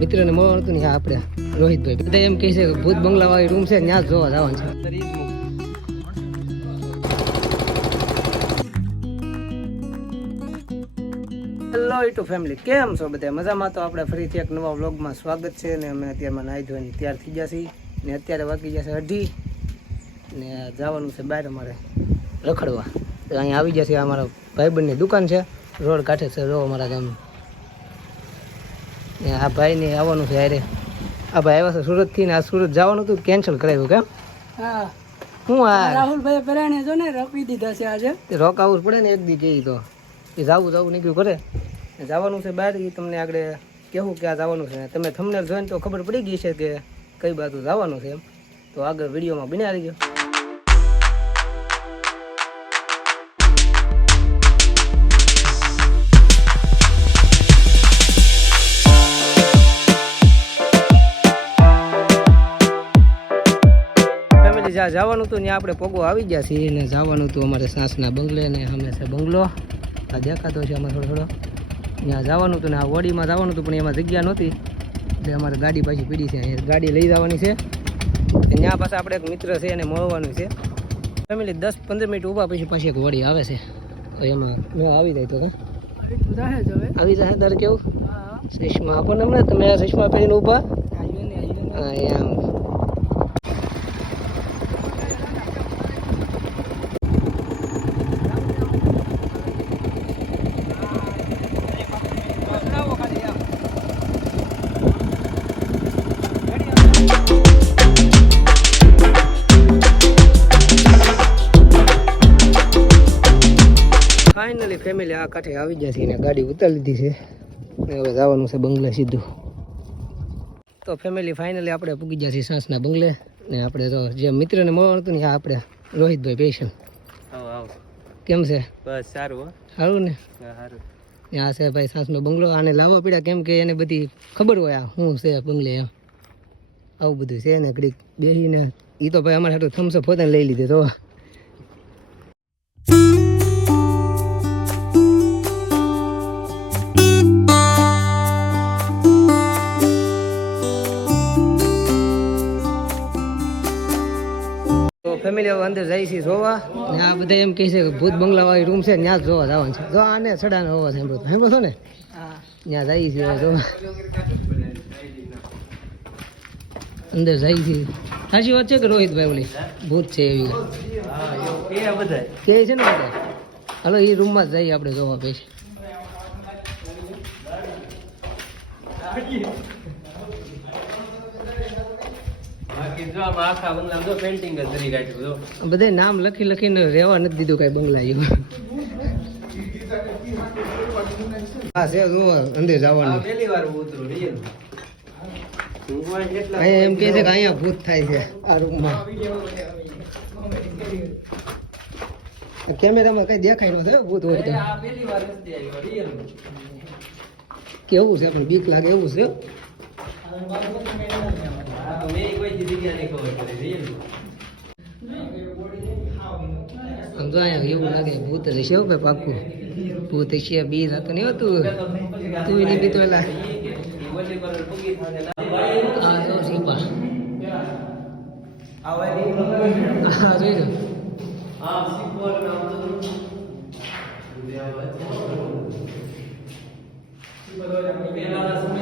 મિત્રને મળવાનું હતું ને આપણે રોહિતભાઈ બધા એમ કહે છે કે ભૂત બંગલા વાળી રૂમ છે ત્યાં જ જોવા જવાનું છે. હેલો યુટ્યુબ ફેમિલી, કેમ છો બધા? મજામાં? તો આપણે ફરીથી એક નવા વ્લોગમાં સ્વાગત છે. ને અમે અત્યારમાં નાહી ધોઈને તૈયાર થઈ ગયા છીએ ને અત્યારે વાગી જશે 2:30 ને જવાનું છે બહાર અમારે રખડવા. તો અહીંયા આવી જશે અમારા ભાઈબંધની દુકાન છે, રોડ કાંઠે છે જો અમારા ગામ. ને આ ભાઈને આવવાનું છે અરે આ ભાઈ આવ્યા છે સુરતથી ને આ સુરત જવાનું હતું કેન્સલ કરાવ્યું કેમ? હા, હું આ રાહુલભાઈ પરાણે જો ને રોકી દીધા છે આજે. રોકાવું જ પડે ને એક દી કહી તો એ જવું નીકળ્યું કરે જવાનું છે બહાર. એ તમને આગળ કહેવું કે આ જવાનું છે. તમે થંબનેલ જોઈને તો ખબર પડી ગઈ છે કે કઈ બાજુ જવાનું છે એમ. તો આગળ વિડીયોમાં બન્યા રહીજો. જ્યાં જવાનું હતું ત્યાં આપણે પગો આવી ગયા છીએ ને જવાનું હતું અમારે સાસના બંગલે ને અમે છે બંગલો આ દેખાતો છે અમારે થોડો ત્યાં જવાનું હતું ને આ વડીમાં જવાનું હતું પણ એમાં જગ્યા નહોતી એટલે અમારે ગાડી પાછી પીડી છે. ગાડી લઈ જવાની છે ત્યાં પાછા આપણે એક મિત્ર છે એને મળવાનું છે. ફેમિલી 10-15 મિનિટ ઊભા પછી પાછી એક વડી આવે છે તો એમાં ન આવી જાય તો આવી જાય. તારે કેવું ચશ્મા આપો ને હમણાં તમે આ ચશ્મા પહેરીને ઊભા હા એમ. ફાઇનલી ફેમિલી આ કાંઠે આવી ગયા છે ને ગાડી ઉતારી લીધી છે ને હવે જવાનું છે બંગલે સીધું. તો ફેમિલી ફાઇનલી આપણે પૂગી ગયા છીએ સાસના બંગલે ને આપણે તો જે મિત્રને મળવાનું હતું ને આપણે રોહિતભાઈ પેશન. કેમ છે? બસ સારું. સારું ને? સારું. ત્યાં છે ભાઈ સાસનો બંગલો. આને લાવવા પડ્યા કેમ કે એને બધી ખબર હોય આ શું છે બંગલે એમ. આવું બધું છે ને ઘડીક બેસીને એ તો ભાઈ અમારે હાટું થમ્સઅપ પોતાને લઈ લીધું તો ફેમિલી હવે અંદર જાય છે જોવા ને આ બધા એમ કહે છે કે ભૂત બંગલા વાળી રૂમ છે ત્યાં જ જોવા જવાનું છે. જો આને સડાનો હોવા સાંભળો છો ને ત્યાં જાય છે જોવા અંદર જાય છે. સાચી વાત છે કે રોહિતભાઈ ઓલી ભૂત છે એવી કે છે ને બધા? હાલો એ રૂમમાં જ જઈએ આપણે જોવા પૈસા. બધા નામ લખીને રહેવા નથી દીધું કઈ બંગલા એવું. હા છે અંદર જવાનું. અહીંયા એમ કે છે કે અહીંયા ભૂત થાય છે આ રૂમમાં. કેમેરામાં કઈ દેખાય ન થાય ભૂત હોય તો. કેવું છે આપણે બીક લાગે એવું છે. આમ તો અહીંયા એવું લાગે ભૂત હશે એવું કઈ પાકું ભૂત હશે. બી રાતો નહીં હોતું તું નહીં બીતો એલા. હા જો શીપા હા જોઈ લો.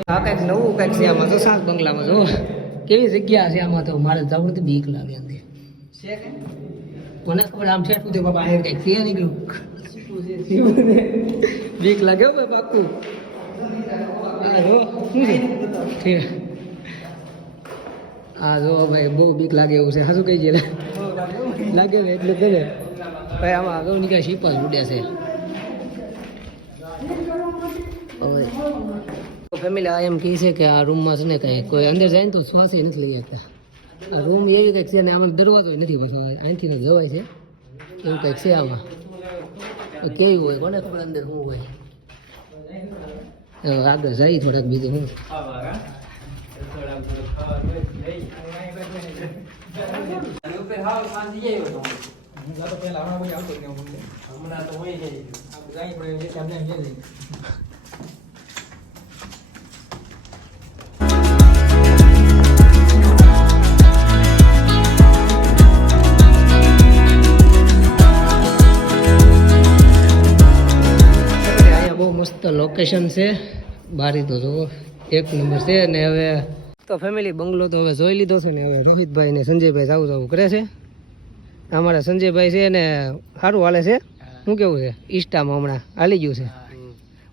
હા કઈક નવું કઈક છે આમાં તો સાત બંગલામાં જો કેવી જગ્યા છે આમાં. તો મારે જવું તો બીક લાગે અંદર. મને ખબર આમ છે શું બાપા આ કઈક છે નીકળ્યું બીક લાગે ભાઈ પાકું. હા જો શું છે ઠીક. હા જો ભાઈ બહુ બીક લાગે એવું છે. હા શું કહી છે લાગે ને એટલે કરે ભાઈ આમાં આગળ નીકળે શીપા જ ઉડ્યા છે. ફેમિલી આ એમ કહે છે કે આ રૂમમાં છે ને કંઈ કોઈ અંદર જાય ને તો શ્વાસ નથી લઈ શકતા. આ રૂમ એવી કંઈક છે ને આમાં દરવાજો નથી બસ અહીંથી જવાય છે એવું કંઈક છે આમાં. કેવું હોય કોને ખબર અંદર શું હોય. આગળ જાય થોડાક બીજું શું. લોકેશન છે બારી તો જુઓ એક નંબર છે. ને હવે તો ફેમિલી બંગલો તો હવે જોઈ લીધો છે ને હવે રોહિતભાઈ ને સંજયભાઈ જાવું જાવું કરે છે. અમારા સંજયભાઈ છે ને સારું હાલે છે. શું કેવું છે ઇન્સ્ટામાં હમણાં હાલી ગયું છે.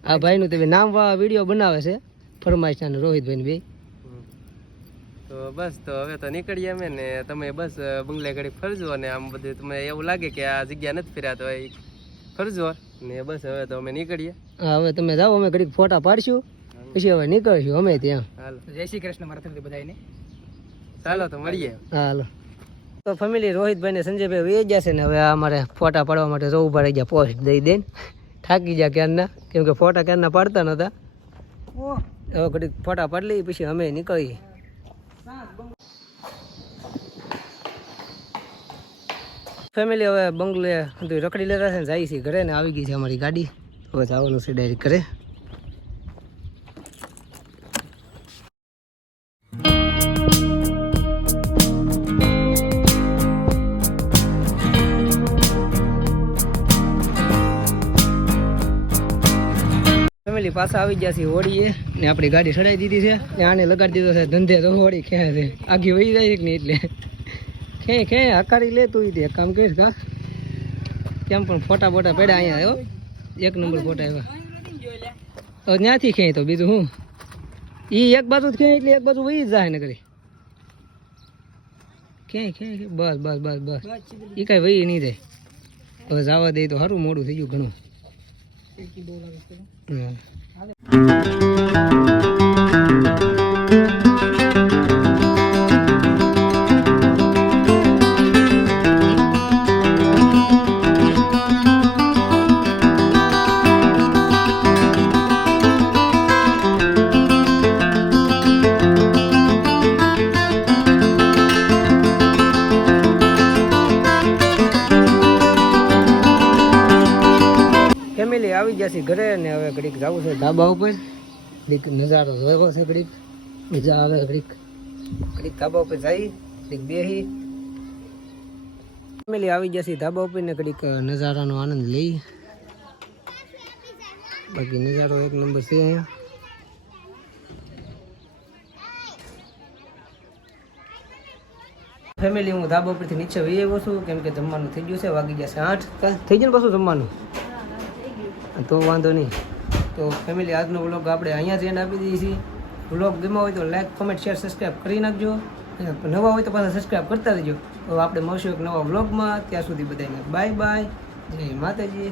આ ભાઈનું તમે નામ વિડીયો બનાવે છે ફરમાઈશ અને રોહિતભાઈ બે. તો બસ તો હવે તો નીકળીએ અમે ને તમે બસ બંગલે ઘડી ફરજો અને આમ બધું તમને એવું લાગે કે આ જગ્યા નથી ફર્યા તો એ ફરજો ને બસ હવે તો અમે નીકળીએ. હા હવે તમે જાઓ અમે ઘડીક ફોટા પાડશું પછી હવે નીકળશું અમે ત્યાં. હાલો જય શ્રી કૃષ્ણ મારા તરફથી બધાને. ચાલો તો મળીએ. હા હાલો. તો ફેમિલી રોહિતભાઈ ને સંજયભાઈ વહી ગયા છે ને હવે અમારે ફોટા પાડવા માટે જો ઉભા રહી ગયા પોસ્ટ દઈ દઈને થાકી ગયા ક્યારના કેમ કે ફોટા ક્યારના પાડતા નહોતા. હવે ઘડીક ફોટા પાડી લઈએ પછી અમે નીકળીએ. ફેમિલી હવે બંગલે રખડી લેતા છે ને જાય છે ઘરે ને આવી ગઈ છે અમારી ગાડી. હવે જવાનું છે ડાયરેક્ટ ઘરે. ફેમિલી પાછા આવી ગયા છે હોડીએ ને આપણી ગાડી ચડાવી દીધી છે ને આને લગાડી દીધો છે ધંધે તો હોડી ખેંચે છે આખી વહી જાય કે નહીં એટલે ખે હકારી લે તું એક કામ કરીશ કા કેમ પણ ફોટા બોટા પડ્યા અહીંયા આવ્યો એક નંબર ફોટા આવ્યા. હવે ત્યાંથી ખેંચ તો બીજું હું એ એક બાજુ જ ખેંચ એટલે એક બાજુ વહી જ જાય ને કરી ખેંચ બસ બસ બસ બસ એ કાંઈ વહી નહીં જાય. હવે જવા દે તો સારું મોડું થઈ ગયું ઘણું. હા ફેમિલી આવી ગયા છે ઘરે ને હવે ઘડીક જવું છે ધાબા ઉપર. ઘડીક નજારો જોયો છે ઘડીક મજા આવે ઘડીક ધાબા ઉપર જઈ ઘડીક બેસી. ફેમિલી આવી ગયા છે ધાબા ઉપર ને ઘડીક નજારાનો આનંદ લઈ. બાકી નજારો એક નંબર છે અહીંયા. ફેમિલી હું ધાબા ઉપરથી નીચે વહી આવ્યો છું કેમ કે જમવાનું થઈ ગયું છે. વાગી ગયા છે 8. થઈ ગયું ને પાછું જમવાનું તો વાંધો નહીં. તો ફેમિલી આજનો વ્લોગ આપણે અહીંયા જ એન્ડ આપી દઈએ છીએ. વ્લોગ ગમ્યો હોય તો લાઈક કોમેન્ટ શેર સબસ્ક્રાઈબ કરી નાખજો. નવા હોય તો પાછા સબસ્ક્રાઈબ કરતા રહેજો. તો આપણે મળશું એક નવા વ્લોગમાં. ત્યાં સુધી બધાને બાય બાય. જય માતાજી.